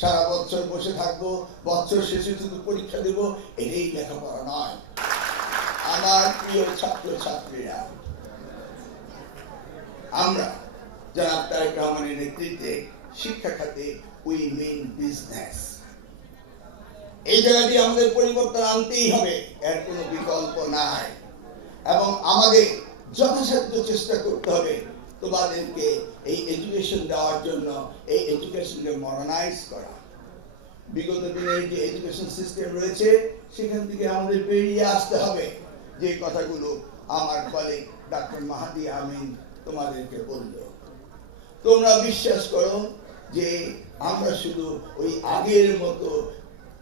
সারা বছর বসে থাকবো, বছর শেষে শুধু পরীক্ষা দেব, এটাই লেখাপড়া নয়। আমার প্রিয় ছাত্র ছাত্রীরা, আমরা জনাব তারেক রহমানের নেতৃত্বে শিক্ষা খাতে উই মিন বিজনেস, এই জায়গাটি আমাদের পরিবর্তন আনতেই হবে, এর কোনো বিকল্প নাই। এবং আমাদের যথাসাধ্য চেষ্টা করতে হবে তোমাদেরকে এই এডুকেশন দেওয়ার জন্য, এই এডুকেশনকে মডার্নাইজ করা। বিগত দিনের যে এডুকেশন সিস্টেম রয়েছে সেখান থেকে আমাদের বেরিয়ে আসতে হবে, যে কথাগুলো আমার কলিগ ডক্টর মাহাদি আমিন তোমাদেরকে বলল। তোমরা বিশ্বাস করো যে আমরা শুধু ওই আগের মতো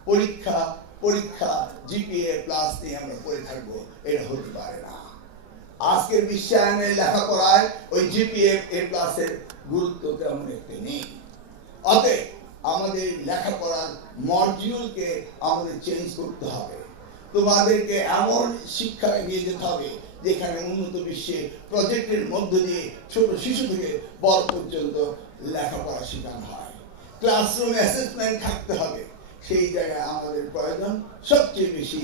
পরীক্ষা পরীক্ষা জিপিএ প্লাস নিয়ে আমরা পড়ে থাকবো, এটা হতে পারে না। আজকের বিশ্বায়নের লেখাপড়ায় ওই জিপিএ এ প্লাসের গুরুত্ব তেমন একটি নেই। অতএব আমাদের লেখাপড়ার মডিউলকে আমাদের চেঞ্জ করতে হবে। তোমাদেরকে এমন শিক্ষা এগিয়ে যেতে হবে যেখানে উন্নত বিশ্বে প্রজেক্টের মধ্য দিয়ে ছোট শিশু থেকে বড় পর্যন্ত লেখাপড়া শেখানো হয়। ক্লাসরুম অ্যাসেসমেন্ট থাকতে হবে। সেই জায়গায় আমাদের প্রয়োজন সবচেয়ে বেশি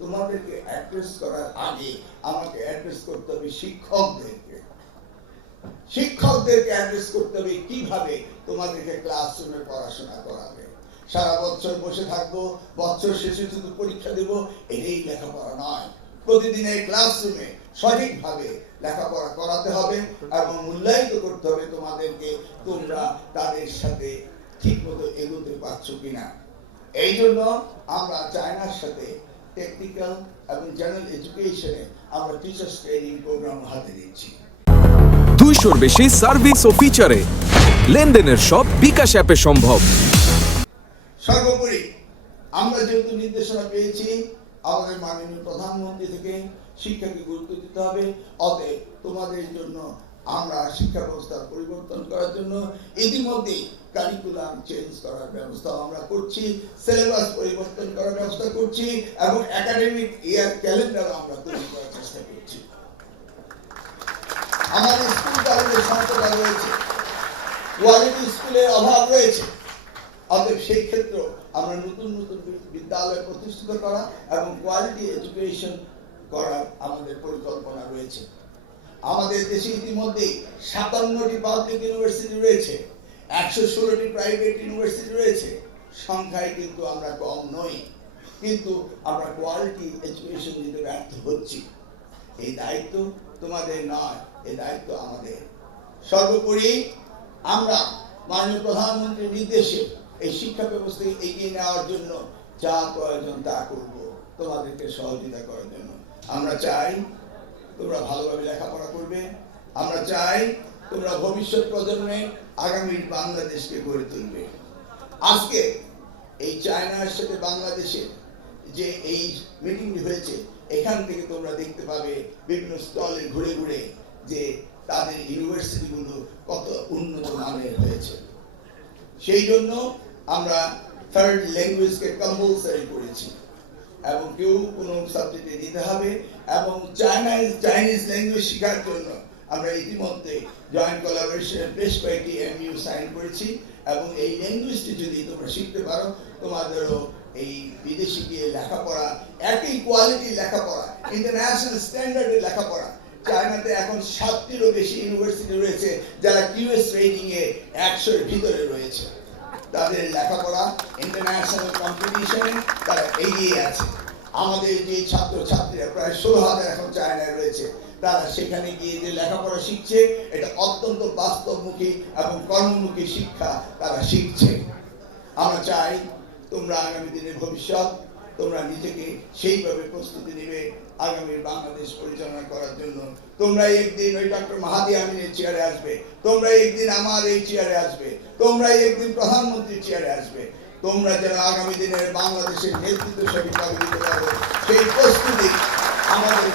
তোমাদেরকে অ্যাড্রেস করার আগে আমাকে অ্যাড্রেস করতে হবে শিক্ষকদেরকে। শিক্ষকদেরকে অ্যাড্রেস করতে হবে কিভাবে তোমাদেরকে ক্লাসরুমে পড়াশোনা করাবে। সারা বছর বসে থাকবো, বছর শেষে শুধু পরীক্ষা দেব, এটাই লেখাপড়া নয়। প্রতিদিনের ক্লাসরুমে সঠিকভাবে লেখাপড়া করাতে হবে এবং মূল্যায়িত করতে হবে তোমাদেরকে, তোমরা তাদের সাথে ঠিকমতো এগোতে পারছো কিনা। এই জন্য আমরা চায়নার সাথে টেকনিক্যাল এবং জেনারেল এডুকেশনে আমরা টিচার্স ট্রেনিং প্রোগ্রাম হাতে দিচ্ছি। 200-র বেশি সার্ভিস ও ফিচারে লেনদেনের সব বিকাশ অ্যাপে সম্ভব। সর্বোপরি আমরা যেহেতু নির্দেশনা পেয়েছি আমাদের মাননীয় প্রধানমন্ত্রী থেকে শিক্ষাকে গুরুত্ব দিতে হবে, অতএব তোমাদের জন্য আমরা শিক্ষা ব্যবস্থার পরিবর্তন করার জন্য ইতিমধ্যে কারিকুলাম চেঞ্জ করার ব্যবস্থা আমরা করছি, সিলেবাস পরিবর্তন করার ব্যবস্থা করছি এবং একাডেমিক ইয়ার ক্যালেন্ডার আমরা তৈরি করার চেষ্টা করছি। আমাদের স্কুল কলেজের সংকট রয়েছে, কোয়ালিটি স্কুলের অভাব রয়েছে, অতএব সেই ক্ষেত্রে আমরা নতুন নতুন বিদ্যালয় প্রতিষ্ঠিত করা এবং কোয়ালিটি এডুকেশন করার আমাদের পরিকল্পনা রয়েছে। আমাদের দেশে ইতিমধ্যে 57টি পাবলিক ইউনিভার্সিটি রয়েছে, 116টি প্রাইভেট ইউনিভার্সিটি রয়েছে। সংখ্যায় কিন্তু আমরা কম নই, কিন্তু আমরা কোয়ালিটি এডুকেশন দিতে ব্যর্থ হচ্ছি। এই দায়িত্ব তোমাদের নয়, এই দায়িত্ব আমাদের। সর্বোপরি আমরা মাননীয় প্রধানমন্ত্রীর নির্দেশে এই শিক্ষা ব্যবস্থাকে এগিয়ে নেওয়ার জন্য যা প্রয়োজন তা করব তোমাদেরকে সহযোগিতা করার জন্য। আমরা চাই তোমরা ভালোভাবে লেখাপড়া করবে, আমরা চাই তোমরা ভবিষ্যৎ প্রজন্মে আগামীর বাংলাদেশকে গড়ে তুলবে। আজকে এই চায়নার সাথে বাংলাদেশের যে এই মিটিংটি হয়েছে, এখান থেকে তোমরা দেখতে পাবে বিভিন্ন স্টলে ঘুরে ঘুরে যে তাদের ইউনিভার্সিটিগুলো কত উন্নত মানের হয়েছে। সেই জন্য আমরা থার্ড ল্যাঙ্গুয়েজকে কম্পালসারি করেছি এবং কেউ কোনো সাবজেক্টে নিতে হবে এবং চাইনিজ ল্যাঙ্গুয়েজ শেখার জন্য আমরা ইতিমধ্যে জয়েন্ট কোলাবোরেশনে বেশ কয়েকটি এমইউ সাইন করেছি এবং এই ল্যাঙ্গুয়েজটি যদি তোমরা শিখতে পারো তোমাদেরও এই বিদেশে গিয়ে লেখাপড়া, একই কোয়ালিটি লেখাপড়া, ইন্টারন্যাশনাল স্ট্যান্ডার্ডের লেখাপড়া। চায়নাতে এখন 7টিরও বেশি ইউনিভার্সিটি রয়েছে যারা কিউএস রেটিং এ 100-এর ভিতরে রয়েছে। তাদের লেখাপড়া ইন্টারন্যাশনাল কম্পিটিশনে তারা এগিয়ে আছে। আমাদের যে ছাত্র ছাত্রীরা প্রায় 16,000 এখন চায়নায় রয়েছে, তারা সেখানে গিয়ে যে লেখাপড়া শিখছে এটা অত্যন্ত বাস্তবমুখী এবং কর্মমুখী শিক্ষা তারা শিখছে। আমরা চাই তোমরা আগামী দিনের ভবিষ্যৎ তোমরা নিজেকে সেইভাবে প্রস্তুতি নেবে আগামীর বাংলাদেশ পরিচালনা করার জন্য। তোমরা একদিন ওই ডক্টর মাহাদি আমিনের চেয়ারে আসবে, তোমরা একদিন আমার এই চেয়ারে আসবে, তোমরা একদিন প্রধানমন্ত্রীর চেয়ারে আসবে। তোমরা যারা আগামী দিনের বাংলাদেশের নেতৃত্ব দিতে পারো সেই প্রস্তুতি আমাদের